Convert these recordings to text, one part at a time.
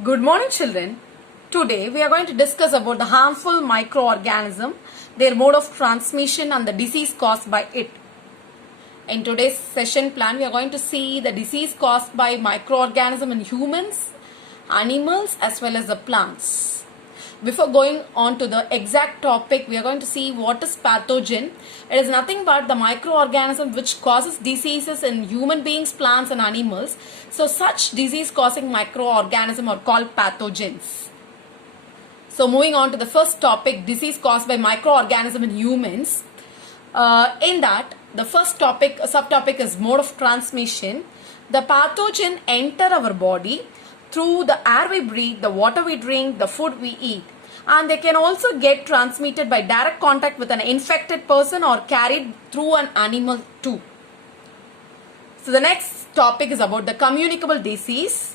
Good morning, children. Today we are going to discuss about the harmful microorganism, their mode of transmission and the disease caused by it. In today's session plan, we are going to see the disease caused by microorganism in humans, animals as well as the plants. Before going on to the exact topic, we are going to see what is pathogen. It is nothing but the microorganism which causes diseases in human beings, plants and animals. So such disease causing microorganism are called pathogens. So moving on to the first topic, disease caused by microorganism in humans. In that, the first topic, subtopic is mode of transmission. The pathogen enter our body through the air we breathe, the water we drink, the food we eat. And they can also get transmitted by direct contact with an infected person or carried through an animal too. So the next topic is about the communicable disease.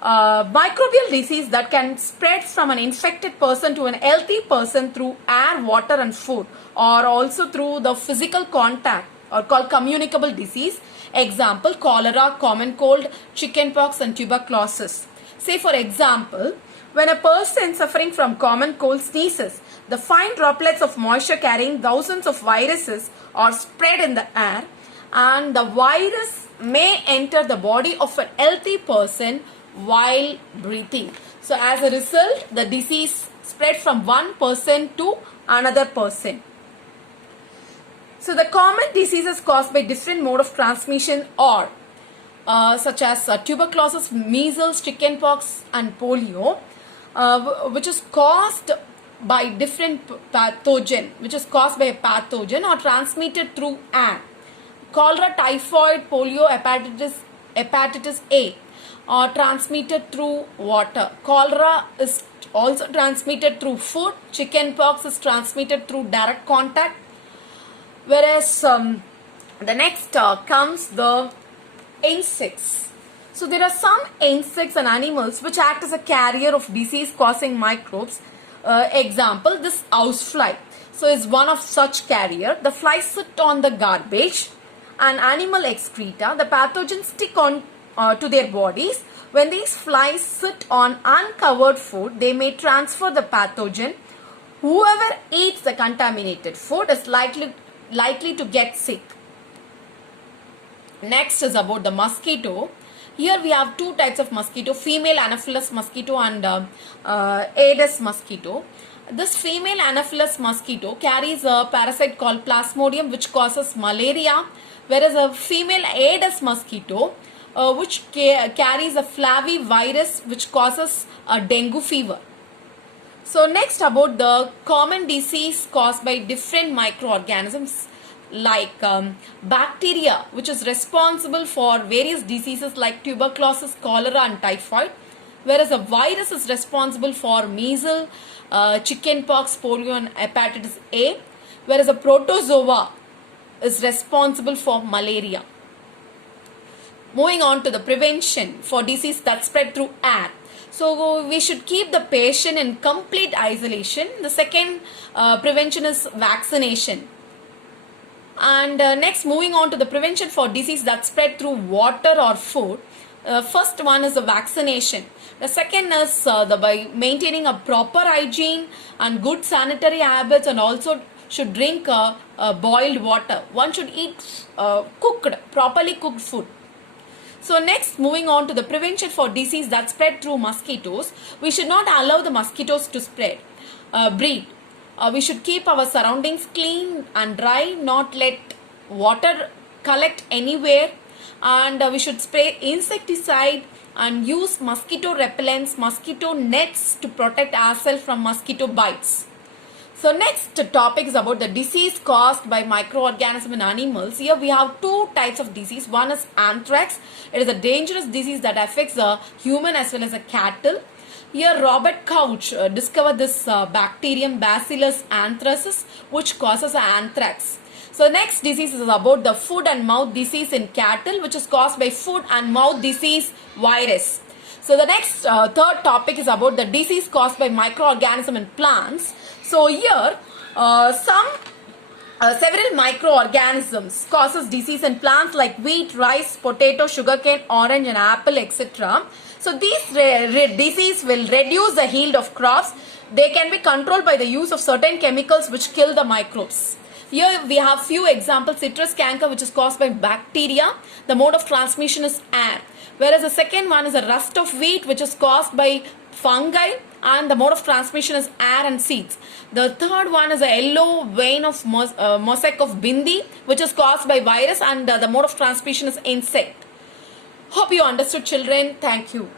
Microbial disease that can spread from an infected person to an healthy person through air, water and food, or also through the physical contact, or called communicable disease. Example, cholera, common cold, chickenpox and tuberculosis. Say for example, when a person suffering from common cold sneezes, the fine droplets of moisture carrying thousands of viruses are spread in the air, and the virus may enter the body of a healthy person while breathing. So as a result, the disease spread from one person to another person. So the common diseases caused by different mode of transmission are such as tuberculosis, measles, chickenpox and polio, which is caused by different pathogen, which is caused by a pathogen or transmitted through air. Cholera, typhoid, polio, hepatitis A are transmitted through water. Cholera is also transmitted through food. Chickenpox is transmitted through direct contact. Whereas the next comes the insects. So there are some insects and animals which act as a carrier of disease causing microbes. Example, this housefly. So is one of such carrier. The flies sit on the garbage and animal excreta. The pathogens stick on to their bodies. When these flies sit on uncovered food, they may transfer the pathogen. Whoever eats the contaminated food is likely to get sick. Next is about the mosquito. Here we have two types of mosquito, female Anopheles mosquito and Aedes mosquito. This female Anopheles mosquito carries a parasite called Plasmodium which causes malaria, whereas a female Aedes mosquito which carries a flavivirus which causes a dengue fever. So next about the common disease caused by different microorganisms like bacteria, which is responsible for various diseases like tuberculosis, cholera and typhoid, whereas a virus is responsible for measles, chickenpox, polio and hepatitis A, whereas a protozoa is responsible for malaria. Moving on to the prevention for disease that spread through air. So we should keep the patient in complete isolation. The second prevention is vaccination. And next, moving on to the prevention for disease that spread through water or food. First one is the vaccination. The second is by maintaining a proper hygiene and good sanitary habits, and also should drink boiled water. One should eat properly cooked food. So next, moving on to the prevention for disease that spread through mosquitoes. We should not allow the mosquitoes to breed. We should keep our surroundings clean and dry, not let water collect anywhere, and we should spray insecticide and use mosquito repellents, mosquito nets to protect ourselves from mosquito bites. So next topic is about the disease caused by microorganisms in animals. Here we have two types of disease. One is anthrax. It is a dangerous disease that affects the human as well as the cattle. Here Robert Koch discovered this bacterium Bacillus anthracis which causes anthrax. So next disease is about the foot and mouth disease in cattle, which is caused by foot and mouth disease virus. So the next third topic is about the disease caused by microorganism in plants. So here several microorganisms causes disease in plants like wheat, rice, potato, sugarcane, orange and apple, etc. So these disease will reduce the yield of crops. They can be controlled by the use of certain chemicals which kill the microbes. Here we have few examples. Citrus canker, which is caused by bacteria. The mode of transmission is air. Whereas the second one is a rust of wheat, which is caused by fungi, and the mode of transmission is air and seeds. The third one is a yellow vein of mosaic of bindi, which is caused by virus, and the mode of transmission is insect. Hope you understood, children. Thank you.